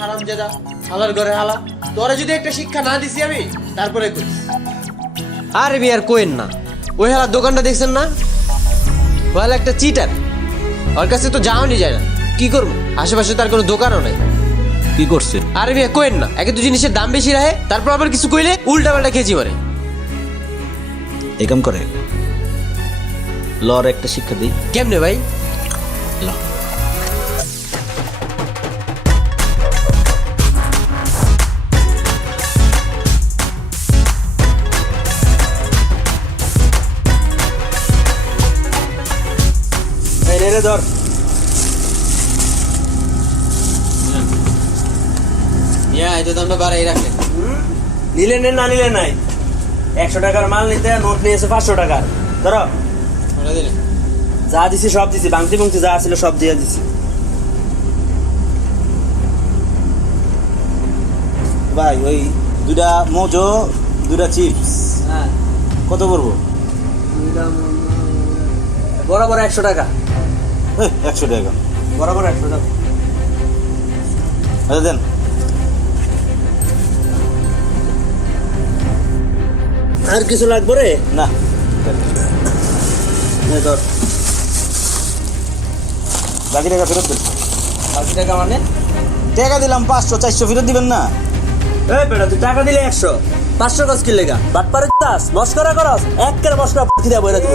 হারামজাদা, হালার ঘরে হালা। তোরা যদি একটা শিক্ষা না দিছি আমি, তারপরে কইস। আরে বিয়ার কোয়েন না, ওই হালার দোকানটা দেখছেন না, ওই হালা একটা চিটার। ওর কাছে তো যাওয়ানি যায় না, কি করবো? আশেপাশে তার কোনো দোকানও নাই। কি করছে? আরে বিয়া কোয়েন না, একে তো জিনিসের দাম বেশি রাখে, তারপর আবার কিছু কইলে উল্টা পাল্টা খেয়েছি মারে। এই কাম করে, লর একটা শিক্ষা দিই। কেমনে ভাই? ল। এই রে ধর। ইয়া এই তো দামটা বাড়াই রাখেন। নিলে নেন, না নিলে নাই। 100 টাকার মাল নিতে নোট নিয়েছে 500 টাকা। ধরো, ওটা দিলে যা দিছি সব দিছি, বাংতি বুংতি যা ছিল সব দিয়ে দিছি। ভাই ওই দুইটা মোজো, দুইটা চিপস হ্যাঁ কত পড়বো? বরাবর 100 টাকা। 100 টাকা। বরাবর 100 টাকা। আচ্ছা দেন। আর কিছু লাগবে রে? না। ধর, বাকি টাকা ফেরত দেন। বাকি টাকা মানে? টাকা দিলাম 500, 400 ফেরত দিবেন না? এই বেটা, তুই টাকা দিলে 100, 500 কাজ কি লেগা? বাটপারে চাস, মস্করা করস, এক করে মস্করা পাখি দিয়া বইরা দিব।